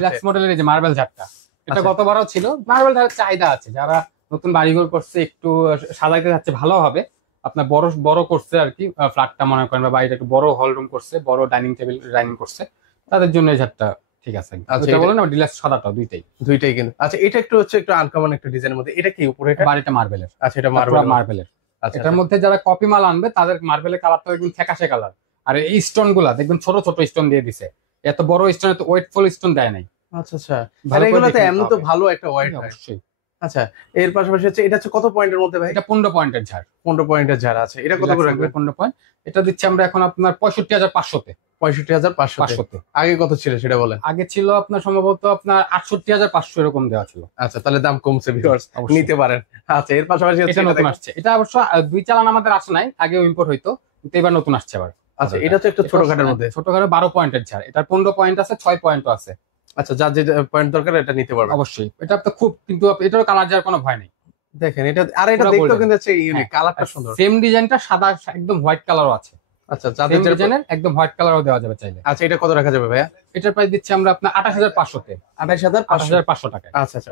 Deluxe মডেলের এই যে মার্বেল ঝাড়টা, এটা গতবারও ছিল। মার্বেল ঝাড়ের চাহিদা আছে, যারা নতুন বাড়িঘর করছে একটু সাজাইতে যাচ্ছে ভালোভাবে, আপনার বড় বড় করছে আর কি, ফ্ল্যাটটা মনে করেন বা বাড়িটা একটু বড় হল রুম করছে, বড় ডাইনিং টেবিল ডাইনিং করছে, তাদের জন্য এই ঝাড়টা ঠিক আছে। আচ্ছা, এটা বলেন ডিলাক্স সাদাটা দুইটাই কিন্তু। আচ্ছা, এটা একটু আনকমন একটা ডিজাইনের মধ্যে, এটা কি উপরে? বাড়িটা মার্বেলের। আচ্ছা, এটা মার্বেলের। এটার মধ্যে যারা কপি মাল আনবে তাদের মার্বেলের কালারটা একদম ফ্যাকাশে কালার, আর এই স্টোন গুলা দেখবেন ছোট ছোট স্টোন দিয়ে দিছে, এত বড় স্টোন, এত ওয়েটফুল স্টোন দেয় নাই। আচ্ছা আচ্ছা, এগুলোতে এমনি তো ভালো একটা ওয়েট হয়। অবশ্যই। আচ্ছা, এর পাশাপাশি হচ্ছে এটা হচ্ছে কত পয়েন্টের মধ্যে ভাই? এটা 15 পয়েন্টের ঝাড়। 15 পয়েন্টের ঝাড় আছে, এটা কত করে রাখবেন? 15 পয়েন্ট। এটা দিচ্ছি আমরা এখন আপনার 65,500 তে। 65,500 আগে কত ছিল সেটা বলেন। আগে ছিল আপনার সম্ভবত আপনার 68,500 এরকম দেওয়া ছিল। আচ্ছা, তাহলে দাম কমছে, ভিউয়ার্স নিতে পারেন। আচ্ছা, এর পাশাপাশি এটা নতুন আসছে, এটা অবশ্য 2 চালান আমাদের আসে নাই, আগেও ইম্পোর্ট হইতো, কিন্তু এবার নতুন আসছে আবার। আচ্ছা, এটা তো একটু ছোটখাটোর মধ্যে। ছোটখাটো 12 পয়েন্টের ঝাড়, এটার 15 পয়েন্ট আছে, 6 পয়েন্টও আছে। আচ্ছা, যার যে পয়েন্ট দরকার এটা নিতে পারবে অবশ্যই। এটা তো খুব, কিন্তু এটারও কালার যাওয়ার কোনো ভয় নেই। দেখেন এটা, আর এটা দেখতেও কিন্তু হচ্ছে ইউনিক, কালারটা সুন্দর। সেম ডিজাইনটা সাদা একদম হোয়াইট কালারও আছে। আচ্ছা, যাদের ডিজাইনের একদম হোয়াইট কালারও দেওয়া যাবে চাইলে। আচ্ছা, এটা কত রাখা যাবে ভাইয়া? এটার প্রাইস দিচ্ছি আমরা আপনার 28,500 তে। 28,500 টাকা। আচ্ছা আচ্ছা।